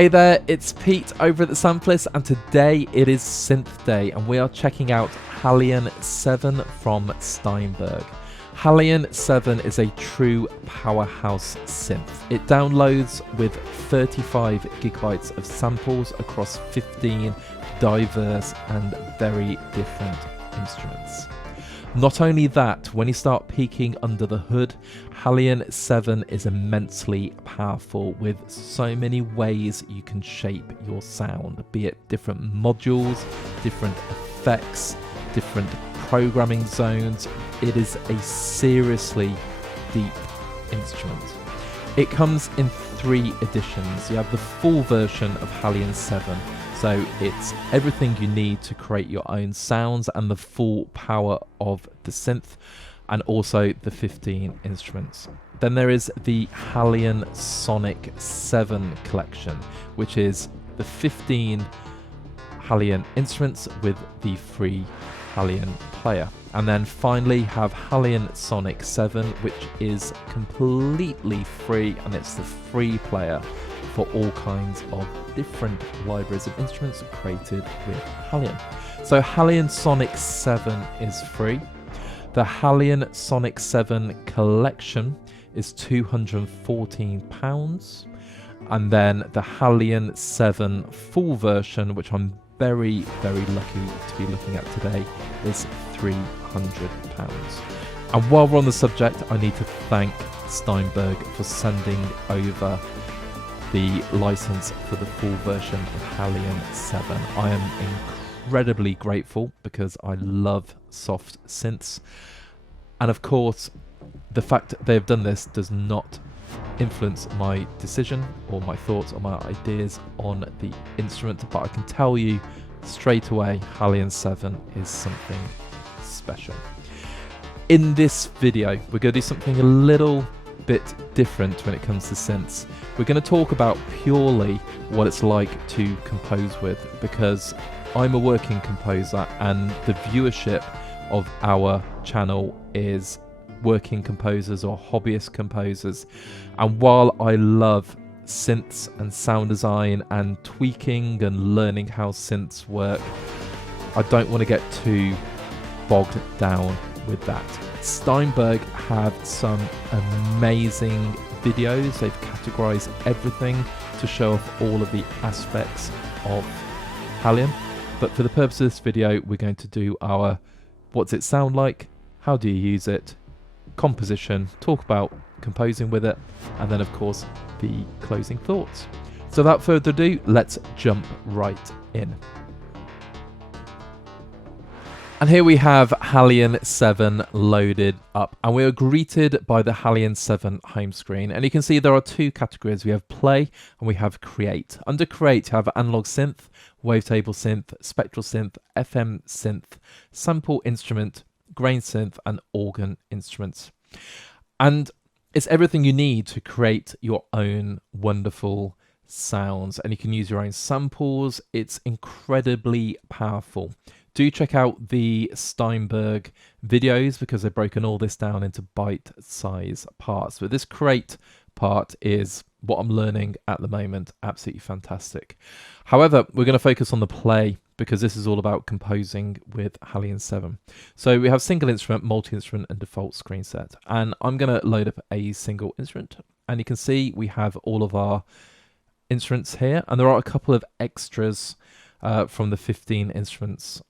Hey there, it's Pete over at the Sampleist, and today it is Synth Day, and we are checking out Halion 7 from Steinberg. Halion 7 is a true powerhouse synth. It downloads with 35 gigabytes of samples across 15 diverse and very different instruments. Not only that, when you start peeking under the hood, Halion 7 is immensely powerful with so many ways you can shape your sound, be it different modules, different effects, different programming zones. It is a seriously deep instrument. It comes in 3 editions. You have the full version of Halion 7. So it's everything you need to create your own sounds and the full power of the synth, and also the 15 instruments. Then there is the Halion Sonic 7 collection, which is the 15 Halion instruments with the free Halion player. And then finally have Halion Sonic 7, which is completely free, and it's the free player for all kinds of different libraries of instruments created with Halion. So Halion Sonic 7 is free. The Halion Sonic 7 collection is £214. And then the Halion 7 full version, which I'm very, very lucky to be looking at today, is £300. And while we're on the subject, I need to thank Steinberg for sending over the license for the full version of Halion 7. I am incredibly grateful because I love soft synths. And of course, the fact that they've done this does not influence my decision or my thoughts or my ideas on the instrument, but I can tell you straight away, Halion 7 is something special. In this video, we're going to do something a little bit different when it comes to synths. We're going to talk about purely what it's like to compose with, because I'm a working composer and the viewership of our channel is working composers or hobbyist composers. And while I love synths and sound design and tweaking and learning how synths work, I don't want to get too bogged down with that. Steinberg have some amazing videos. They've categorized everything to show off all of the aspects of Halion. But for the purpose of this video, we're going to do our what's it sound like, how do you use it, composition, talk about composing with it, and then of course the closing thoughts. So without further ado, let's jump right in. And here we have Halion 7 loaded up, and we are greeted by the Halion 7 home screen. And you can see there are 2 categories. We have play and we have create. Under create, you have analog synth, wavetable synth, spectral synth, FM synth, sample instrument, grain synth, and organ instruments. And it's everything you need to create your own wonderful sounds, and you can use your own samples. It's incredibly powerful. Do check out the Steinberg videos because they've broken all this down into bite-size parts. But this create part is what I'm learning at the moment. Absolutely fantastic. However, we're going to focus on the play because this is all about composing with Halion 7. So we have single instrument, multi-instrument, and default screen set. And I'm going to load up a single instrument. And you can see we have all of our instruments here. And there are a couple of extras from the 15 instruments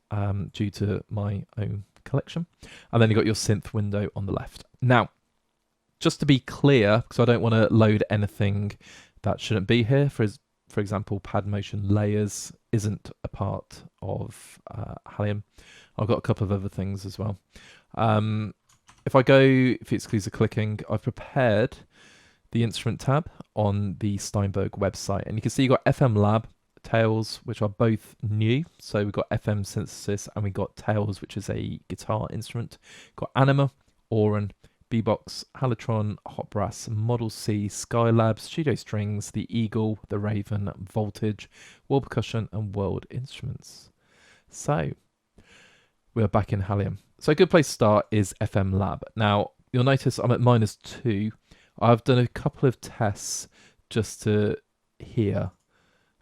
due to my own collection. And then you've got your synth window on the left. Now, just to be clear, because I don't want to load anything that shouldn't be here, for example, pad motion layers isn't a part of Halion. I've got a couple of other things as well. If it excludes the clicking, I've prepared the instrument tab on the Steinberg website. And you can see you've got FM Lab, Tails, which are both new. So we've got FM synthesis and we've got Tails, which is a guitar instrument. We've got Anima, Auran, Bebox, Halotron, Hot Brass, Model C, Skylab, Studio Strings, the Eagle, the Raven, Voltage, World Percussion, and World Instruments. So we're back in Halion. So a good place to start is FM Lab. Now you'll notice I'm at -2. I've done a couple of tests just to hear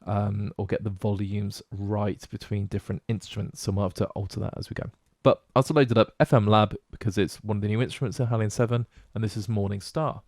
or get the volumes right between different instruments. So we'll have to alter that as we go. But I also loaded up FM Lab because it's one of the new instruments in Halion 7, and this is Morning Star.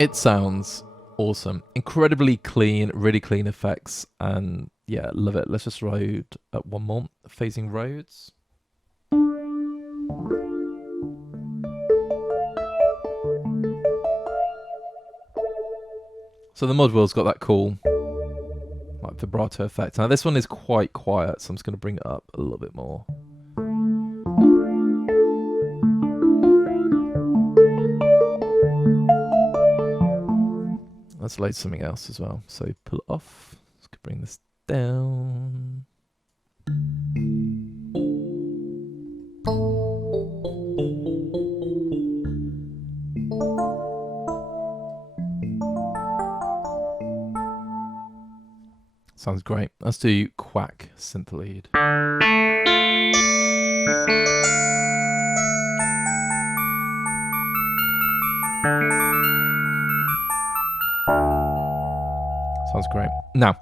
It sounds awesome. Incredibly clean, really clean effects, and yeah, love it. Let's just load at one more. Phasing Roads. So the mod wheel's got that cool like vibrato effect. Now this one is quite quiet, so I'm just going to bring it up a little bit more. Let's load something else as well. So pull it off. Let's bring this down. Sounds great. Let's do Quack synth lead. Sounds great. Now,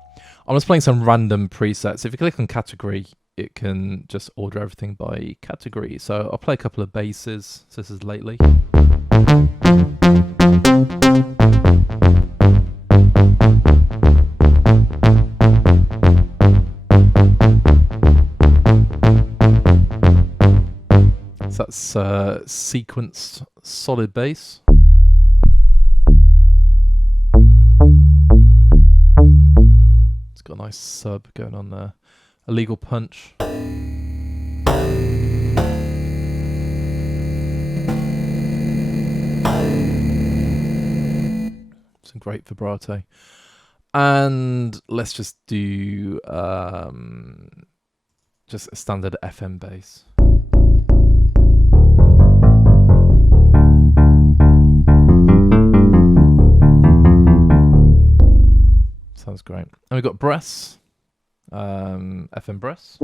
I'm just playing some random presets. If you click on category, it can just order everything by category. So I'll play a couple of basses. So this is lately. So that's sequenced solid bass. Got a nice sub going on there. A legal punch. Some great vibrato. And let's just do just a standard FM bass. Sounds great. And we've got breaths, FM breaths.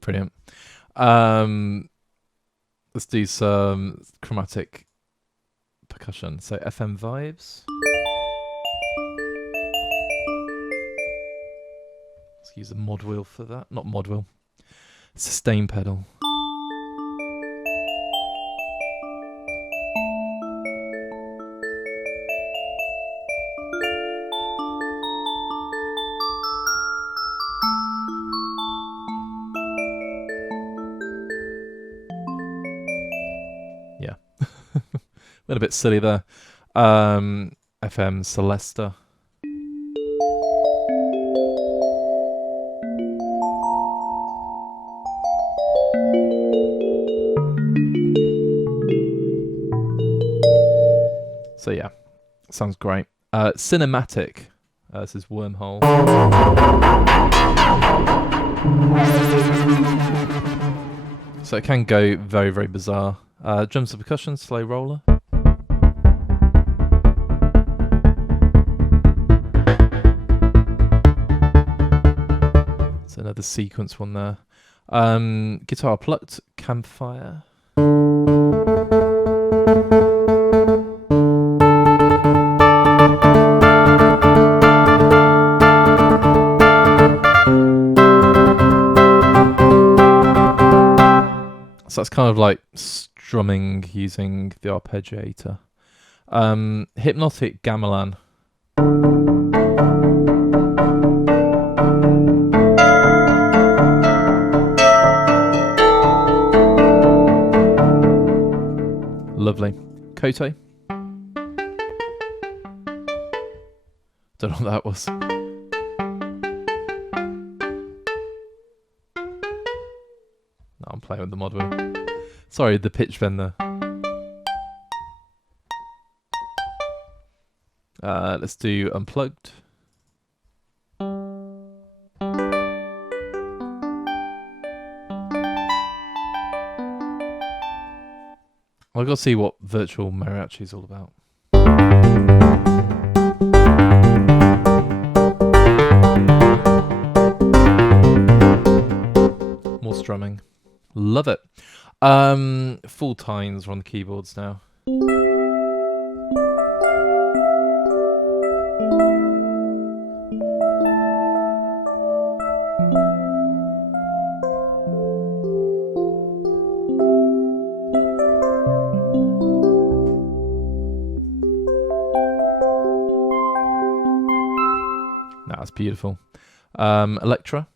Brilliant. Let's do some chromatic percussion. So FM vibes. Use a mod wheel for that. Not mod wheel. Sustain pedal. Yeah. Went a bit silly there. FM Celesta. So yeah, sounds great. Cinematic. This is Wormhole. So it can go very, very bizarre. Drums and percussion, slow roller. It's another sequence one there. Guitar plucked, campfire. So that's kind of like strumming using the arpeggiator. Hypnotic gamelan. Lovely. Kote. Don't know what that was. No, I'm playing with the mod wheel. Sorry, the pitch bend there. Let's do unplugged. I've got to see what virtual mariachi is all about. More strumming. Love it. Full times are on the keyboards now. That's beautiful. Electra.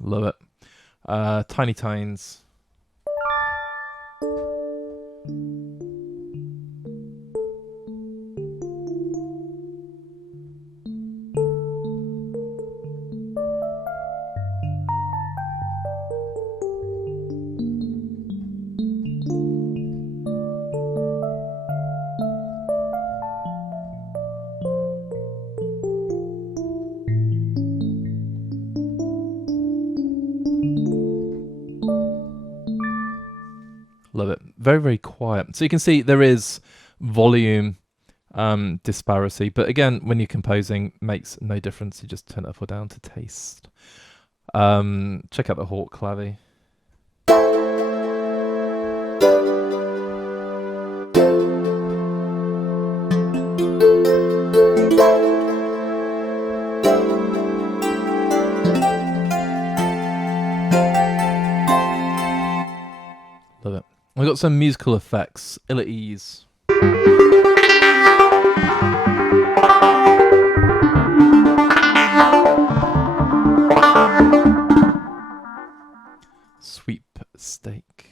Love it. Tiny Tines. Love it. Very, very quiet. So you can see there is volume disparity, but again, when you're composing, makes no difference. You just turn it up or down to taste. Check out the Hawk clavy. Love it. We've got some musical effects. Ill at ease. Sweepstake.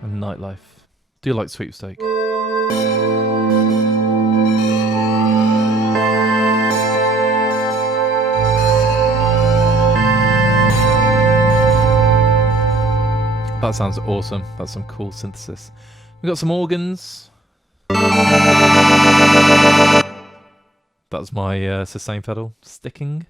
And nightlife. Do you like sweepstake? That sounds awesome. That's some cool synthesis. We've got some organs. That's my sustain pedal sticking.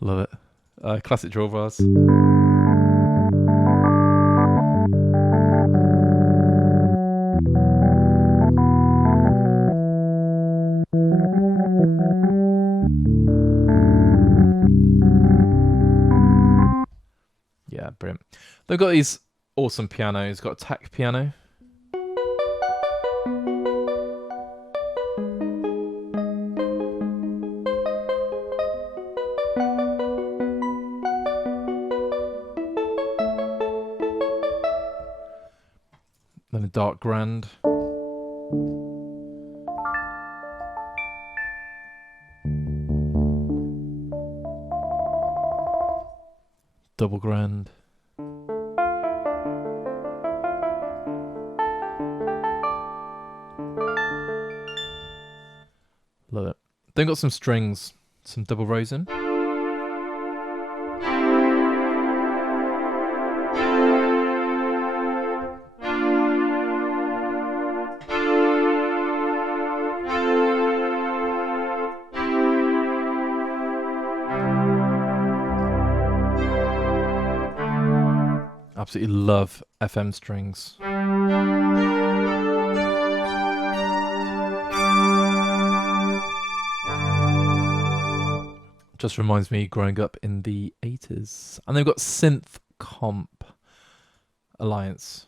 Love it. Classic draw bars. Yeah, brilliant. They've got these awesome pianos. Got a tack piano. Then a dark grand. Double grand. Love it. Then got some strings, some double rosin. Absolutely love FM strings. Just reminds me growing up in the 80s. And they've got Synth Comp Alliance.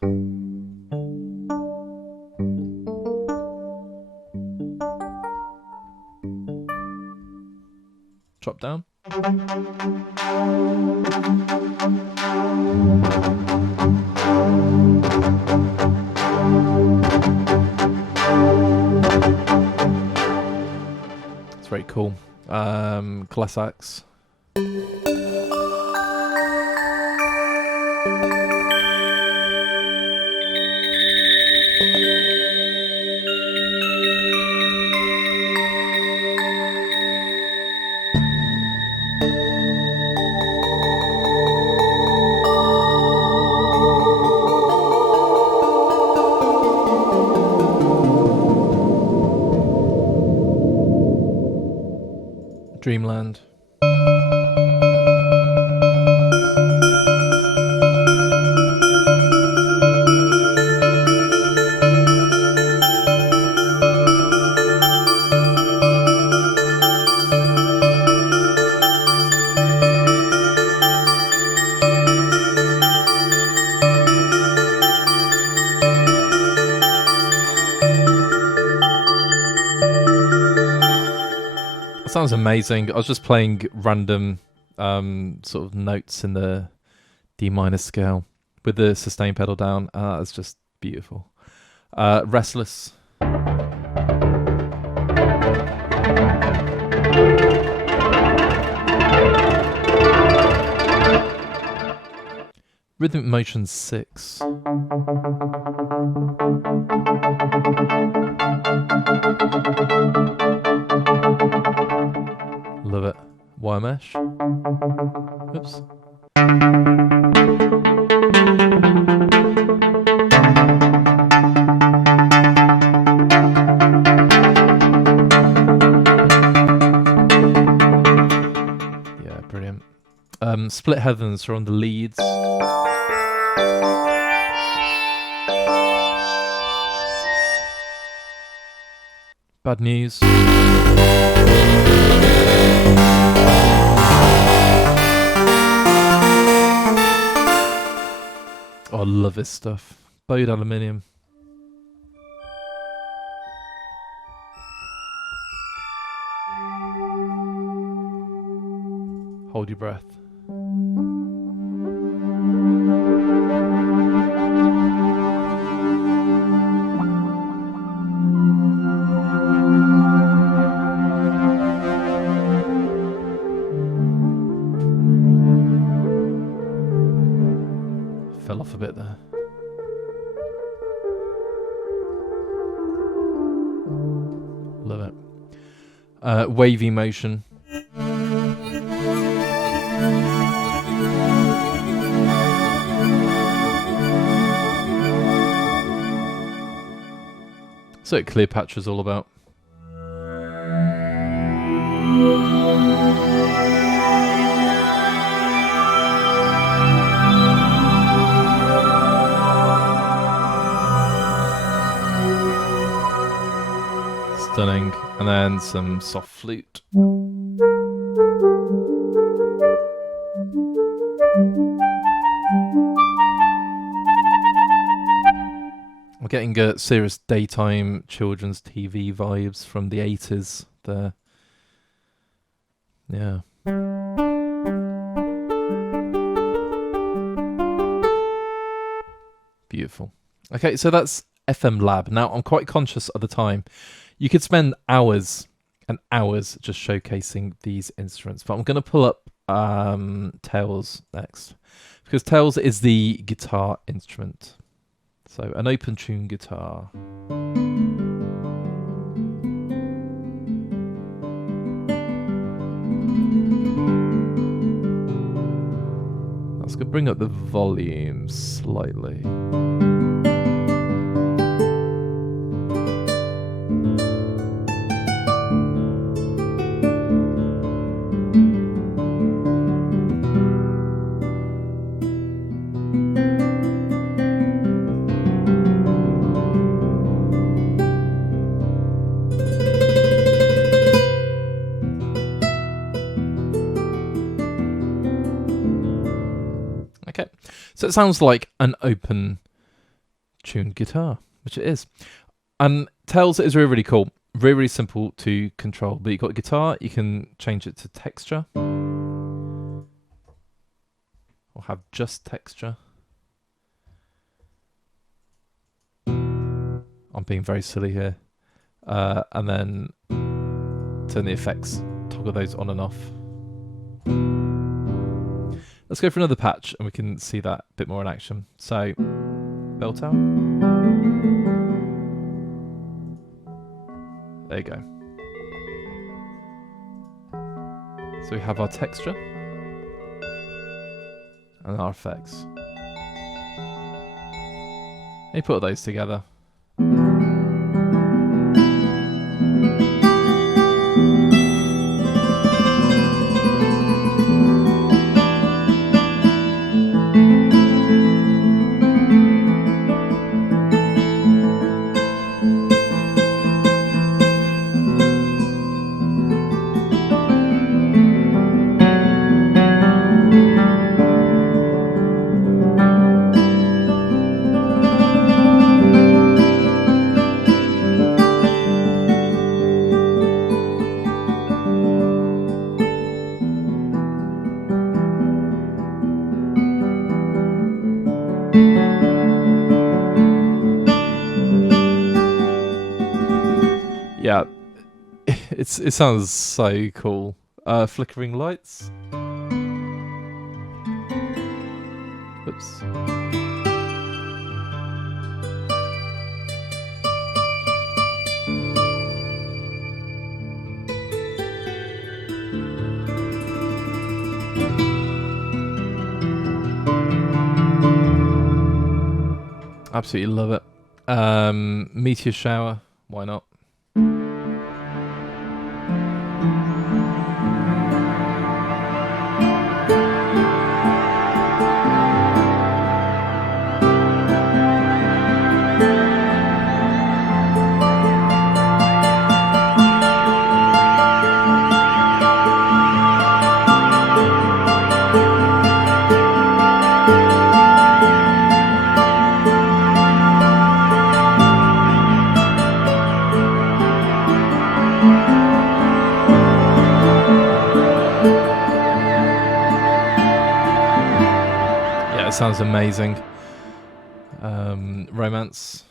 Drop down. It's very cool. Glass axe. Dreamland. Sounds amazing. I was just playing random sort of notes in the D minor scale with the sustain pedal down. It's just beautiful. Restless. Rhythmic motion 6. Love it. Wire mesh. Oops. Yeah, brilliant. Split heavens are on the leads. Bad news. Oh, I love this stuff. Bowed aluminium. Hold your breath. Fell off a bit there. Love it. Wavy motion. So Cleopatra's all about. Stunning. And then some soft flute. We're getting serious daytime children's TV vibes from the 80s there. Yeah. Beautiful. Okay, so that's FM Lab. Now, I'm quite conscious of the time. You could spend hours and hours just showcasing these instruments, but I'm going to pull up Tails next, because Tails is the guitar instrument. So an open tune guitar. That's going to bring up the volume slightly. Okay, so it sounds like an open tuned guitar, which it is. And Tails is really, really cool. Really, really simple to control. But you've got guitar, you can change it to texture. Or have just texture. I'm being very silly here. And then turn the effects, toggle those on and off. Let's go for another patch and we can see that a bit more in action. So, bell tower. There you go. So we have our texture and our effects. And you put those together. Yeah, it sounds so cool. Flickering lights. Oops. Absolutely love it. Meteor shower, why not? Sounds amazing. Romance.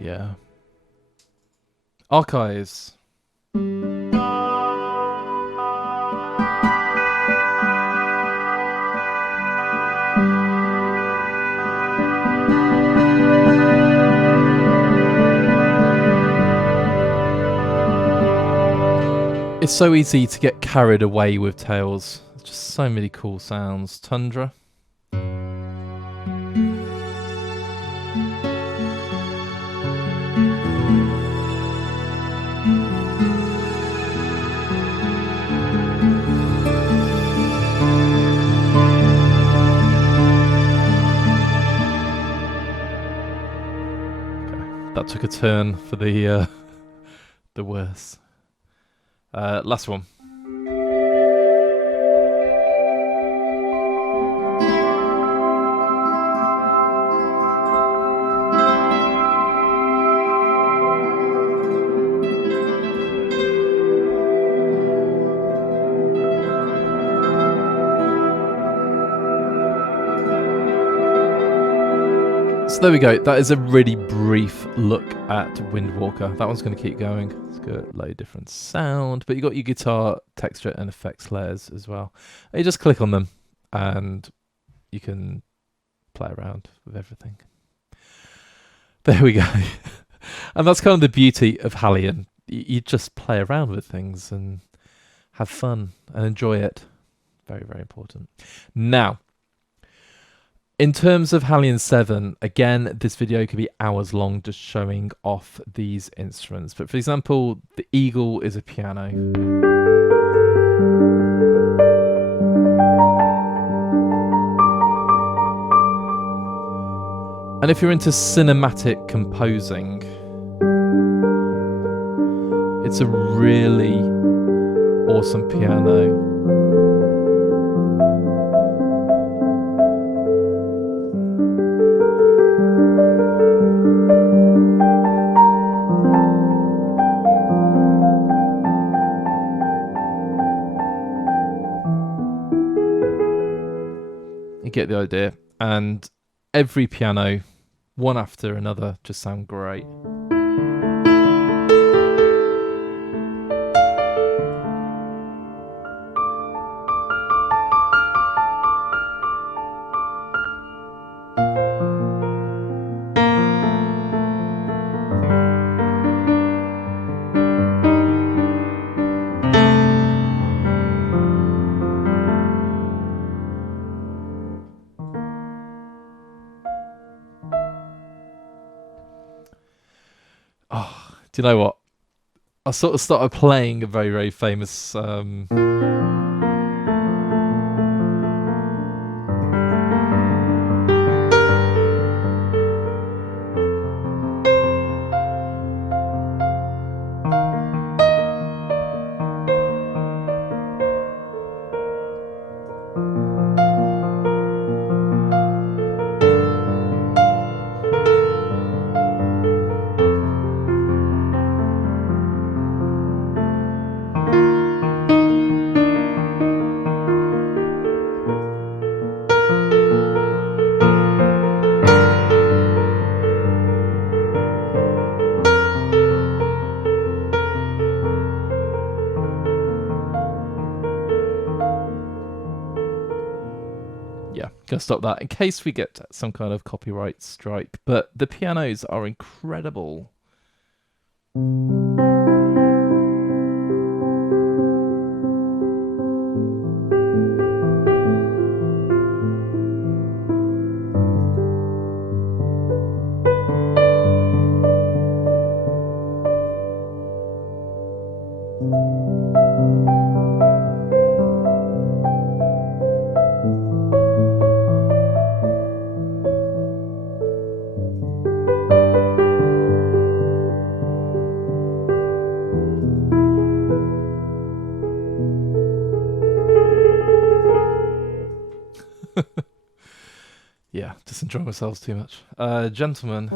Yeah. Archives. It's so easy to get carried away with Tales. There's just so many cool sounds. Tundra. That took a turn for the worse. Last one. So there we go. That is a really brief look at Windwalker. That one's going to keep going. It's got a low different sound, but you got your guitar texture and effects layers as well. And you just click on them and you can play around with everything. There we go. And that's kind of the beauty of Halion. You just play around with things and have fun and enjoy it. Very, very important. Now, in terms of Halion 7, again, this video could be hours long just showing off these instruments. But for example, the Eagle is a piano. And if you're into cinematic composing, it's a really awesome piano. You get the idea. And every piano, one after another, just sound great. Oh, do you know what? I sort of started playing a very, very famous yeah, gonna stop that in case we get some kind of copyright strike. But the pianos are incredible. Yeah, just enjoying ourselves too much. Gentlemen.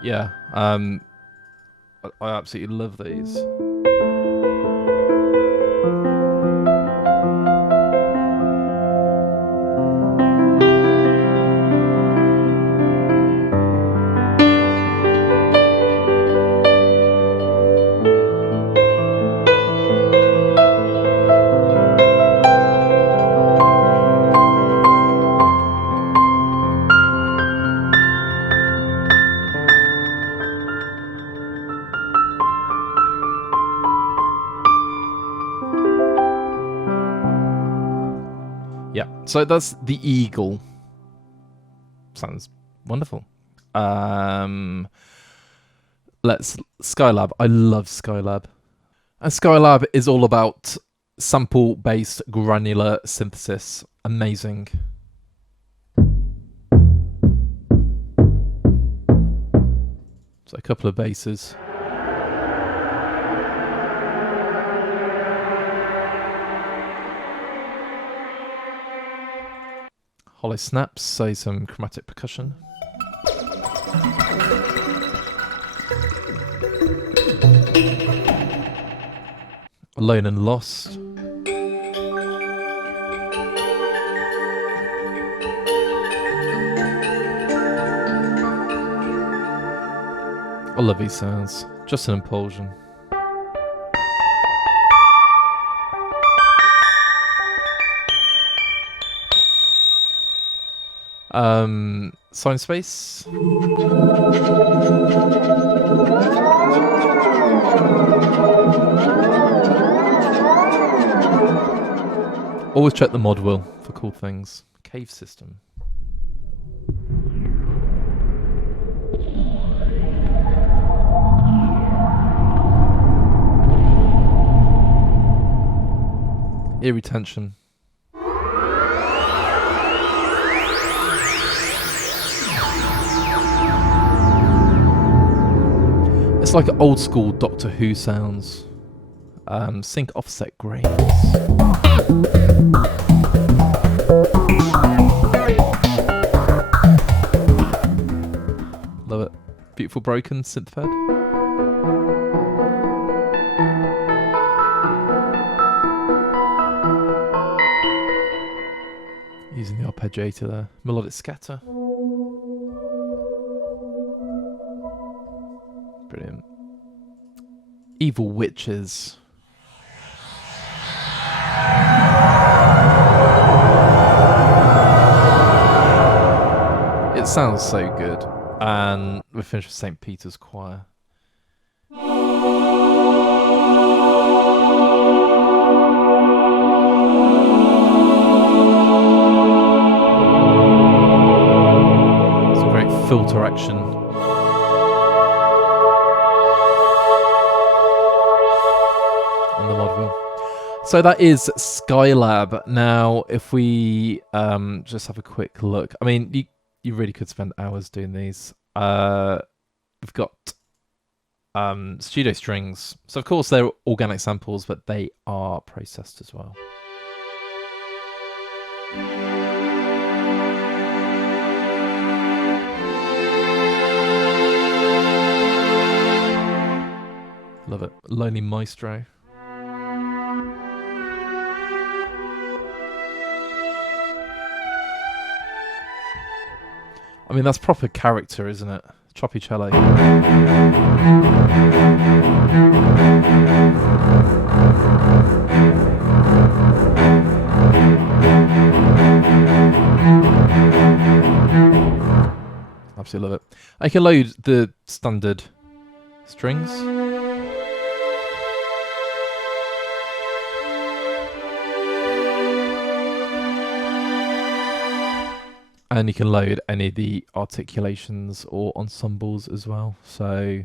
Yeah, I absolutely love these. Yeah, so that's the Eagle. Sounds wonderful. Let's Skylab. I love Skylab. And Skylab is all about sample-based granular synthesis. Amazing. So a couple of basses. Hollow snaps, so some chromatic percussion. Alone and Lost. I love these sounds. Just an impulsion. Silent Space. Always check the mod wheel for cool things. Cave system. Eerie tension. It's like old school Doctor Who sounds. Sync offset grains. Love it. Beautiful broken synth fed. Using the arpeggiator there. Melodic scatter. Brilliant. Evil Witches. It sounds so good. And we finished with St. Peter's Choir. Some great filter action. On the mod wheel. So that is Skylab. Now, if we just have a quick look. I mean, you really could spend hours doing these. We've got studio strings. So, of course, they're organic samples, but they are processed as well. Love it. Lonely Maestro. I mean, that's proper character, isn't it? Choppy cello. Absolutely love it. I can load the standard strings. And you can load any of the articulations or ensembles as well. So,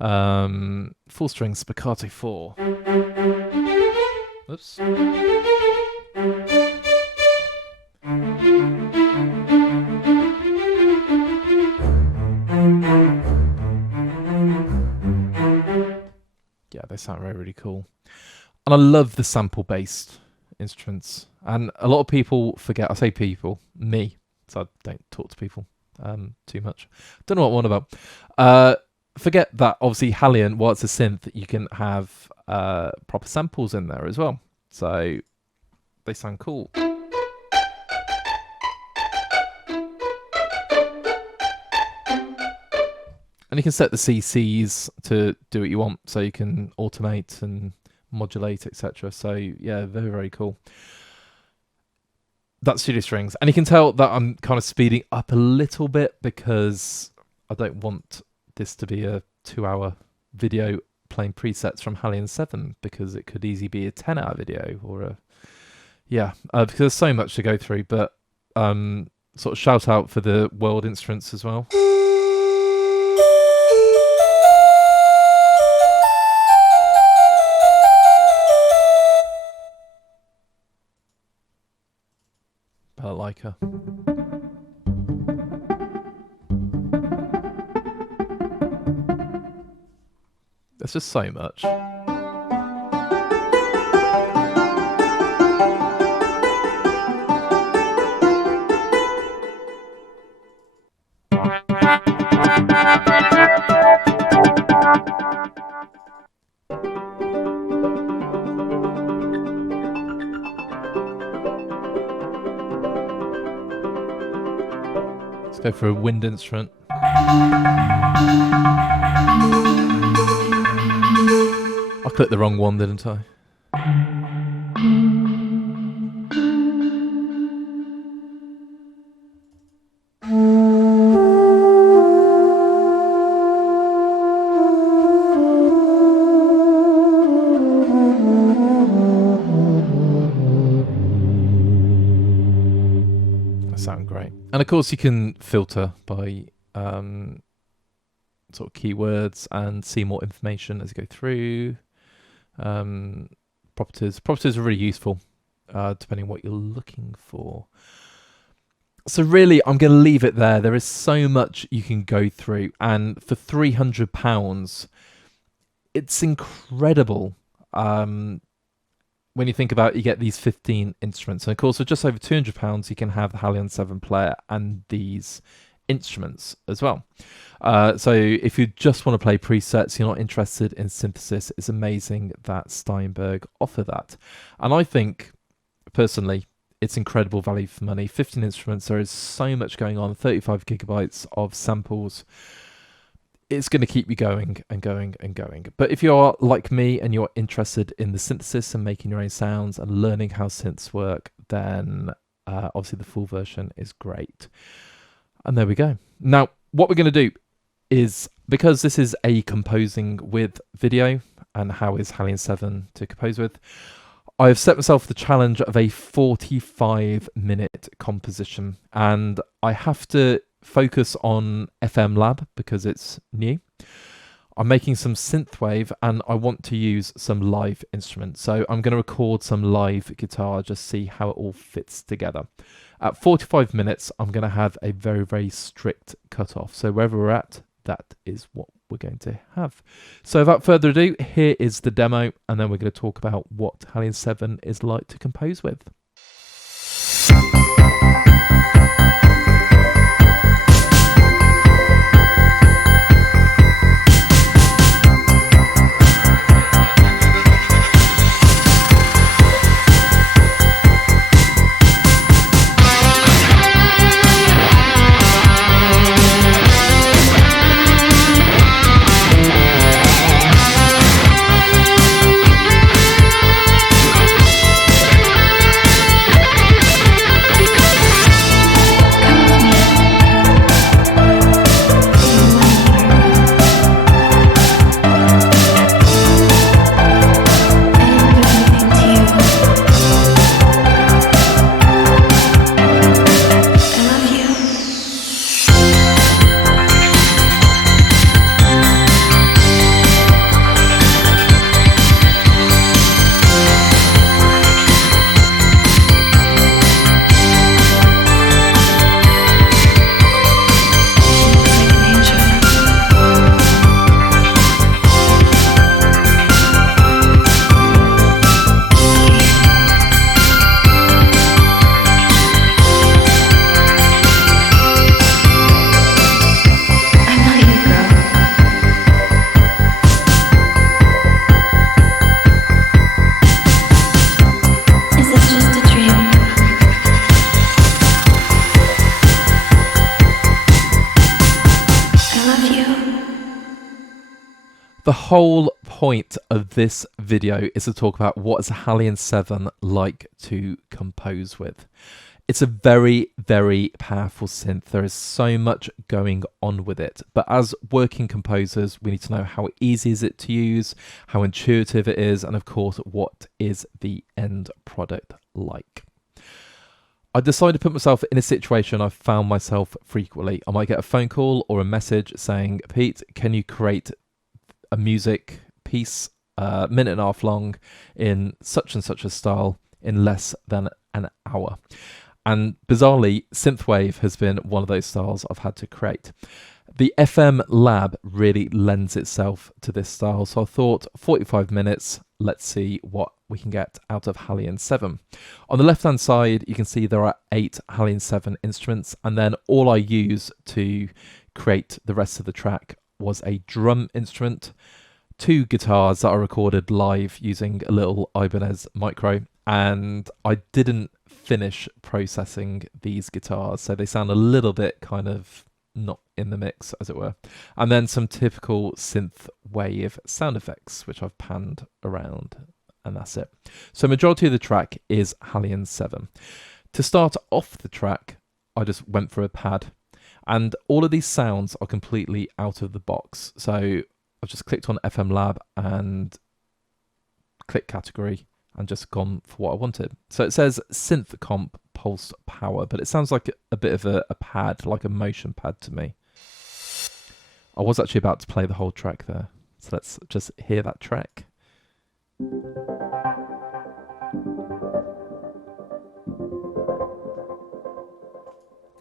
full string spiccato 4. Oops. Yeah, they sound really, really cool. And I love the sample-based instruments. And a lot of people forget, I say people, me. So I don't talk to people too much. Don't know what I'm on about. Forget that obviously Halion, while it's a synth, you can have proper samples in there as well. So they sound cool. And you can set the CCs to do what you want. So you can automate and modulate, etc. So yeah, very, very cool. That's studio strings. And you can tell that I'm kind of speeding up a little bit because I don't want this to be a 2-hour video playing presets from Halion 7 because it could easily be a 10-hour video or a... Yeah, because there's so much to go through. But sort of shout out for the world instruments as well. Balalaika. There's just so much. Let's go for a wind instrument. I clicked the wrong one, didn't I? That sounds great. And of course you can filter by sort of keywords and see more information as you go through. Properties are really useful depending on what you're looking for. So really, I'm going to leave it there. There is so much you can go through, and for £300, it's incredible. When you think about it, you get these 15 instruments, and of course, for just over £200, you can have the Halion 7 player and these instruments as well. So if you just want to play presets, you're not interested in synthesis, it's amazing that Steinberg offer that. And I think, personally, it's incredible value for money. 15 instruments, there is so much going on, 35 gigabytes of samples. It's going to keep you going and going and going. But if you're like me and you're interested in the synthesis and making your own sounds and learning how synths work, then obviously the full version is great. And there we go. Now, what we're going to do is, because this is a composing with video, and how is Halion 7 to compose with, I've set myself the challenge of a 45-minute composition, and I have to focus on FM Lab because it's new. I'm making some synthwave and I want to use some live instruments. So I'm going to record some live guitar, just see how it all fits together. At 45 minutes, I'm going to have a very, very strict cutoff. So wherever we're at, that is what we're going to have. So without further ado, here is the demo, and then we're going to talk about what Halion 7 is like to compose with. The whole point of this video is to talk about what is a Halion 7 like to compose with. It's a very, very powerful synth. There is so much going on with it. But as working composers, we need to know how easy is it to use, how intuitive it is, and of course, what is the end product like. I decided to put myself in a situation I've found myself frequently. I might get a phone call or a message saying, Pete, can you create a music piece, minute and a half long, in such and such a style in less than an hour? And bizarrely, synthwave has been one of those styles I've had to create. The FM Lab really lends itself to this style, so I thought 45 minutes, let's see what we can get out of Halion 7. On the left hand side, you can see there are 8 Halion 7 instruments, and then all I use to create the rest of the track was a drum instrument, 2 guitars that I recorded live using a little Ibanez Micro, and I didn't finish processing these guitars, so they sound a little bit kind of not in the mix, as it were. And then some typical synth wave sound effects, which I've panned around, and that's it. So majority of the track is Halion 7. To start off the track, I just went for a pad, and all of these sounds are completely out of the box. So I've just clicked on FM Lab and click category and just gone for what I wanted. So it says synth comp pulse power, but it sounds like a bit of a pad, like a motion pad to me. I was actually about to play the whole track there. So let's just hear that track.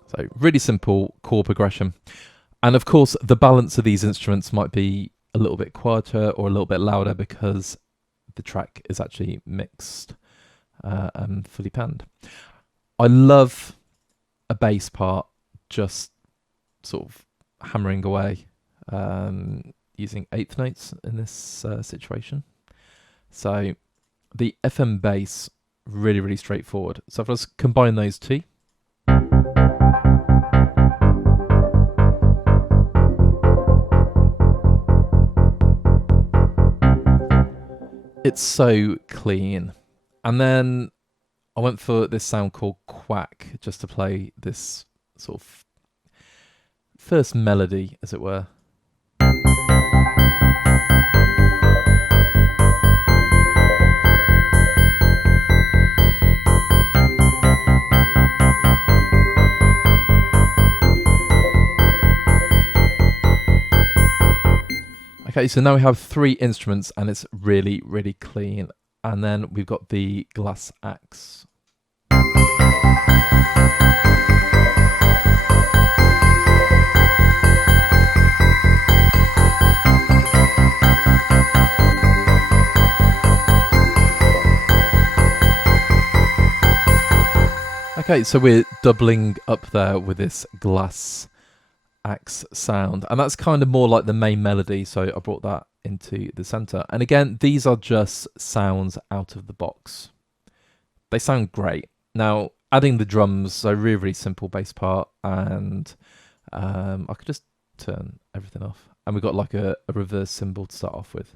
So really simple chord progression. And of course, the balance of these instruments might be a little bit quieter or a little bit louder because the track is actually mixed and fully panned. I love a bass part just sort of hammering away using 8th notes in this situation. So the FM bass, really, really straightforward. So if I just combine those two. It's so clean. And then I went for this sound called Quack, just to play this sort of first melody, as it were. Okay, so now we have 3 instruments and it's really, really clean. And then we've got the glass axe. Okay, so we're doubling up there with this glass axe sound, and that's kind of more like the main melody, so I brought that into the center. And again, these are just sounds out of the box. They sound great. Now, adding the drums, so really, really simple bass part, and I could just turn everything off, and we've got like a reverse cymbal to start off with.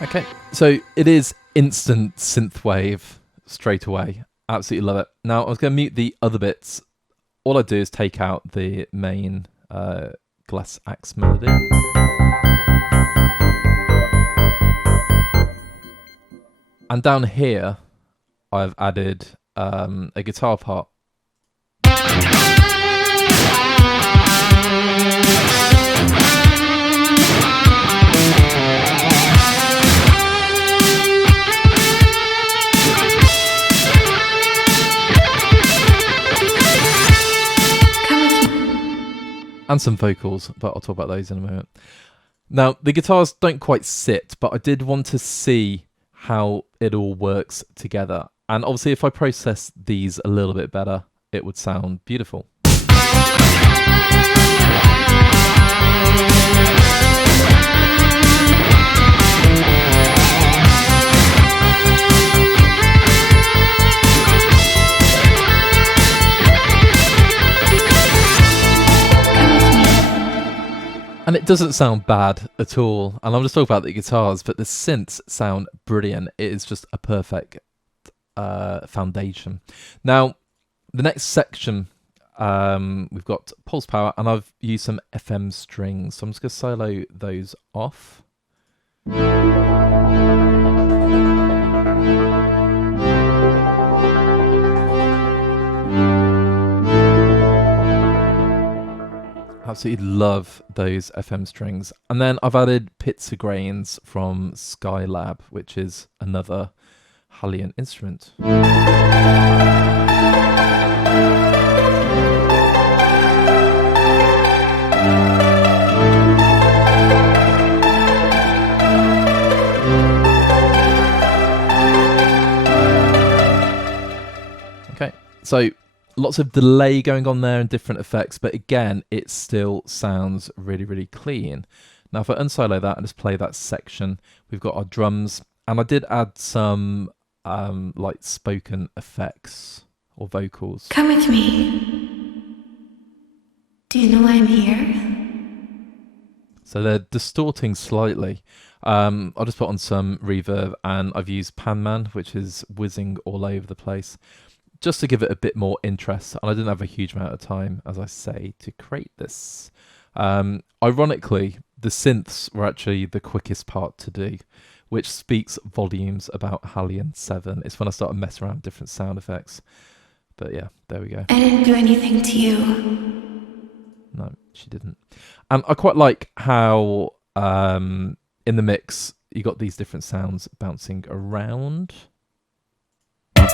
Okay, so it is instant synthwave straight away. Absolutely love it. Now, I was going to mute the other bits. All I do is take out the main glass axe melody. And down here, I've added a guitar part. And some vocals, but I'll talk about those in a moment. Now, the guitars don't quite sit, but I did want to see how it all works together. And obviously, if I process these a little bit better, it would sound beautiful. And it doesn't sound bad at all. And I'm just talking about the guitars, but the synths sound brilliant. It is just a perfect foundation. Now, the next section, we've got pulse power, and I've used some FM strings. So I'm just going to solo those off. Absolutely love those FM strings. And then I've added pizzigrains from Skylab, which is another Halion instrument. So lots of delay going on there and different effects, but again, it still sounds really, really clean. Now, if I unsilo that and just play that section, we've got our drums, and I did add some like spoken effects or vocals. Come with me. Do you know I'm here? So they're distorting slightly. I'll just put on some reverb, and I've used Panman, which is whizzing all over the place, just to give it a bit more interest. And I didn't have a huge amount of time, as I say, to create this. Ironically, the synths were actually the quickest part to do, which speaks volumes about Halion 7. It's when I started messing around with different sound effects. But yeah, there we go. I didn't do anything to you. No, she didn't. And I quite like how in the mix you got these different sounds bouncing around. I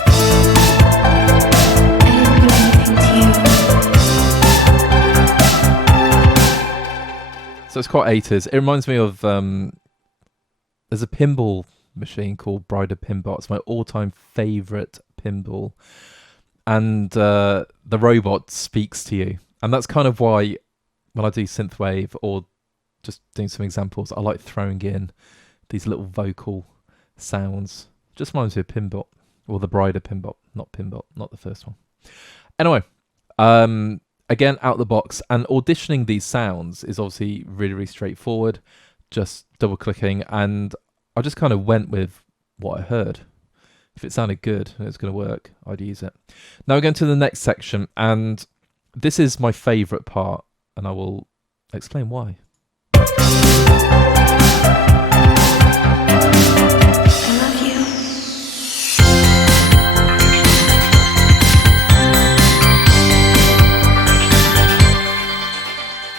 didn't do anything to you. So it's quite 80s. It reminds me of there's a pinball machine called Brider Pinbot. It's my all-time favourite pinball. And the robot speaks to you. And that's kind of why when I do synthwave or just doing some examples, I like throwing in these little vocal sounds. Just reminds me of Pinbot, or the Brider Pinbot, not Pinbot, not the first one. Anyway, again, out the box, and auditioning these sounds is obviously really, really straightforward. Just double clicking, and I just kind of went with what I heard. If it sounded good and it's going to work, I'd use it. Now we're going to the next section, and this is my favourite part, and I will explain why. I love you.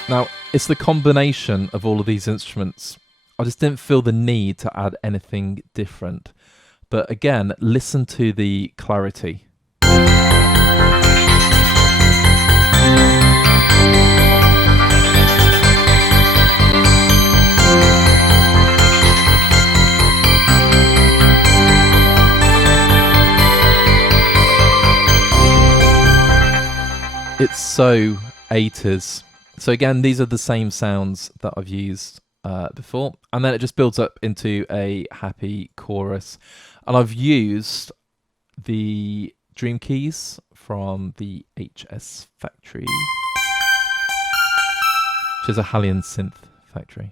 Now, it's the combination of all of these instruments. I just didn't feel the need to add anything different. But again, listen to the clarity. It's so 80s. So again, these are the same sounds that I've used before, and then it just builds up into a happy chorus. And I've used the Dream Keys from the HS Factory, which is a Halion synth factory.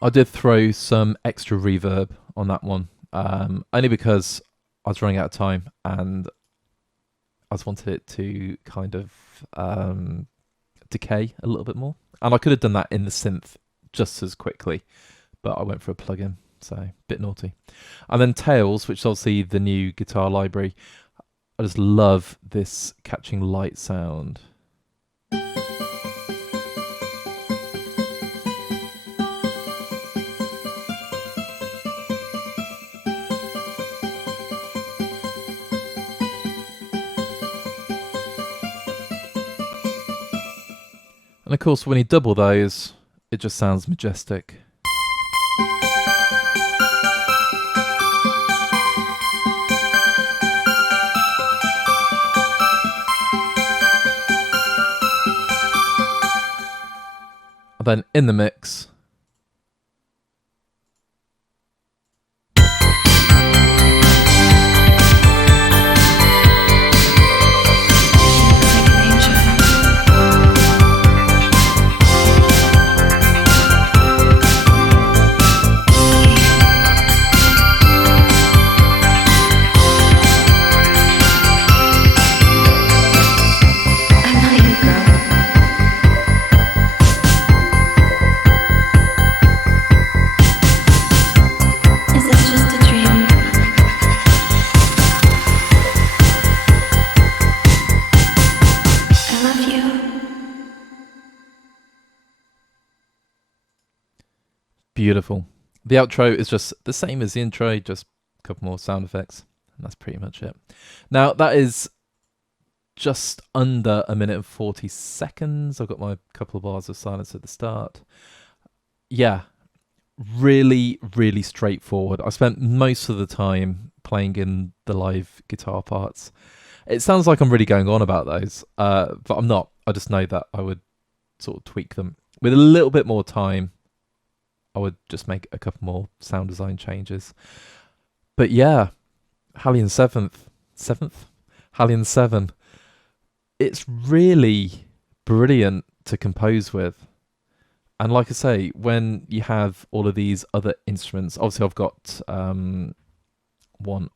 I did throw some extra reverb on that one, only because I was running out of time and I just wanted it to kind of decay a little bit more. And I could have done that in the synth just as quickly, but I went for a plugin, so a bit naughty. And then Tails, which is obviously the new guitar library. I just love this catching light sound. And of course, when you double those, it just sounds majestic. And then in the mix, beautiful. The outro is just the same as the intro, just a couple more sound effects, and that's pretty much it. Now, that is just under 1 minute and 40 seconds. I've got my couple of bars of silence at the start. Yeah, really, really straightforward. I spent most of the time playing in the live guitar parts. It sounds like I'm really going on about those, but I'm not. I just know that I would sort of tweak them. With a little bit more time, I would just make a couple more sound design changes. But yeah, Halion 7th? Halion 7. It's really brilliant to compose with. And like I say, when you have all of these other instruments, obviously I've got 1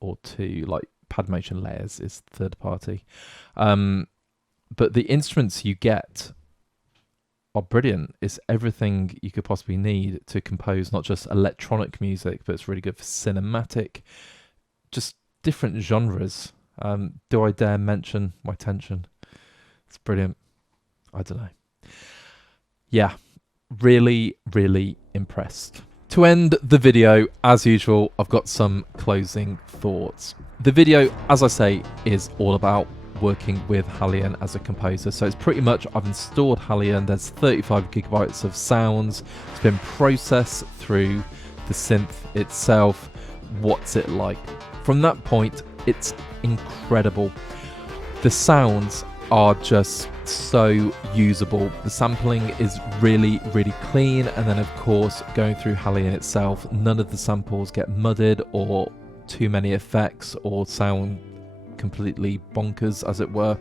or 2, like pad motion layers is third party. But the instruments you get are brilliant. It's everything you could possibly need to compose not just electronic music, but it's really good for cinematic, just different genres. Do I dare mention my tension? It's brilliant. I don't know. Yeah, really, really impressed. To end the video, as usual, I've got some closing thoughts. The video, as I say, is all about working with Halion as a composer. So it's pretty much, I've installed Halion, there's 35 gigabytes of sounds, it's been processed through the synth itself. What's it like? From that point, it's incredible. The sounds are just so usable. The sampling is really, really clean, and then of course going through Halion itself, none of the samples get mudded or too many effects or sound completely bonkers, as it were.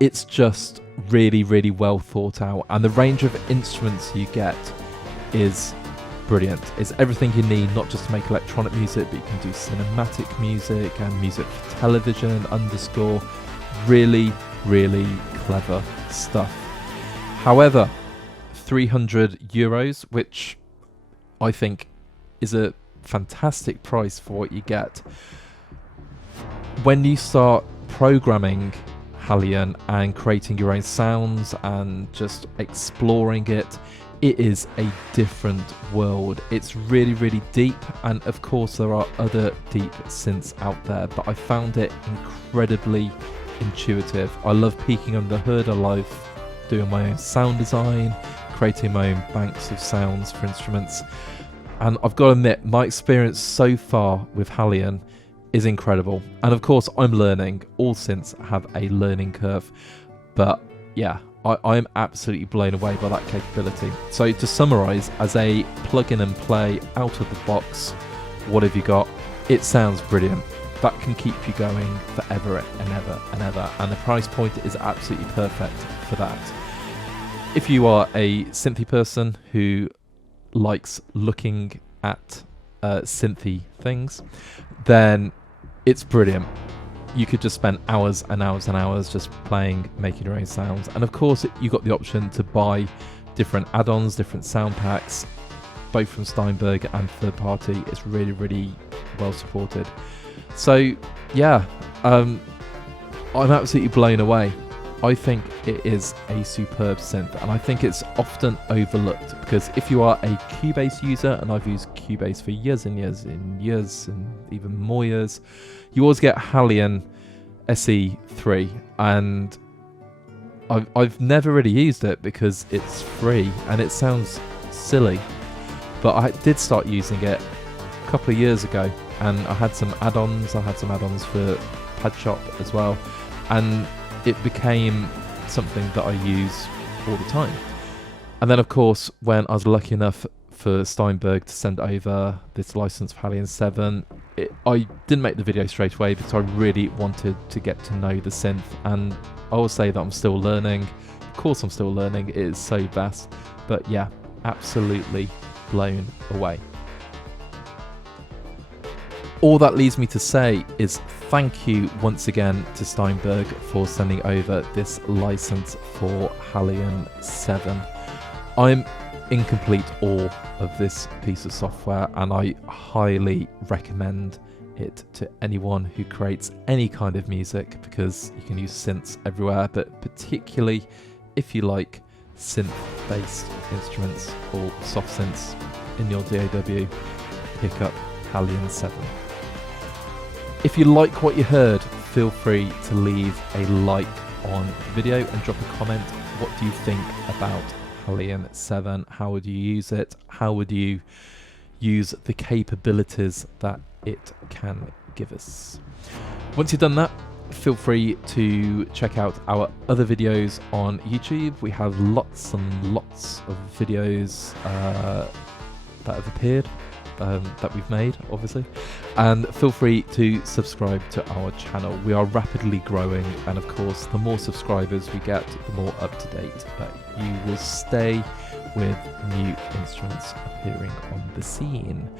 It's just really, really well thought out, and the range of instruments you get is brilliant. It's everything you need, not just to make electronic music, but you can do cinematic music and music for television, underscore. Really, really clever stuff. However, €300, which I think is a fantastic price for what you get. When you start programming Halion and creating your own sounds and just exploring it, it is a different world. It's really, really deep, and of course there are other deep synths out there, but I found it incredibly intuitive. I love peeking under the hood. I love doing my own sound design, creating my own banks of sounds for instruments, and I've got to admit, my experience so far with Halion is incredible. And of course I'm learning. All synths have a learning curve, but yeah, I'm absolutely blown away by that capability. So to summarize, as a plug-in and play out of the box, what have you got? It sounds brilliant. That can keep you going forever and ever and ever, and the price point is absolutely perfect for that. If you are a synthy person who likes looking at synthy things, then it's brilliant. You could just spend hours and hours and hours just playing, making your own sounds. And of course, you got the option to buy different add-ons, different sound packs, both from Steinberg and third party. It's really, really well supported. So yeah, I'm absolutely blown away. I think it is a superb synth, and I think it's often overlooked, because if you are a Cubase user, and I've used Cubase for years and years and years and even more years, you always get Halion SE3, and I've never really used it because it's free and it sounds silly, but I did start using it a couple of years ago, and I had some add-ons. I had some add-ons for Pad Shop as well, and it became something that I use all the time. And then of course, when I was lucky enough for Steinberg to send over this license for Halion 7, I didn't make the video straight away because I really wanted to get to know the synth, and I will say that I'm still learning. Of course I'm still learning, it is so vast, but yeah, absolutely blown away. All that leaves me to say is thank you once again to Steinberg for sending over this license for Halion 7. I'm in complete awe of this piece of software, and I highly recommend it to anyone who creates any kind of music, because you can use synths everywhere, but particularly if you like synth-based instruments or soft synths in your DAW, pick up Halion 7. If you like what you heard, feel free to leave a like on the video and drop a comment. What do you think about Halion 7? How would you use it? How would you use the capabilities that it can give us? Once you've done that, feel free to check out our other videos on YouTube. We have lots and lots of videos that have appeared, that we've made, obviously. And feel free to subscribe to our channel. We are rapidly growing, and of course, the more subscribers we get, the more up to date that you will stay with new instruments appearing on the scene.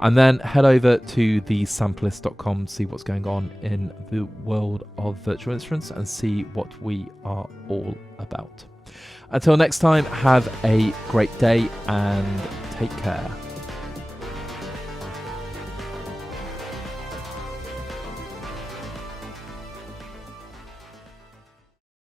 And then head over to the Sampleist.com, see what's going on in the world of virtual instruments and see what we are all about. Until next time, have a great day and take care.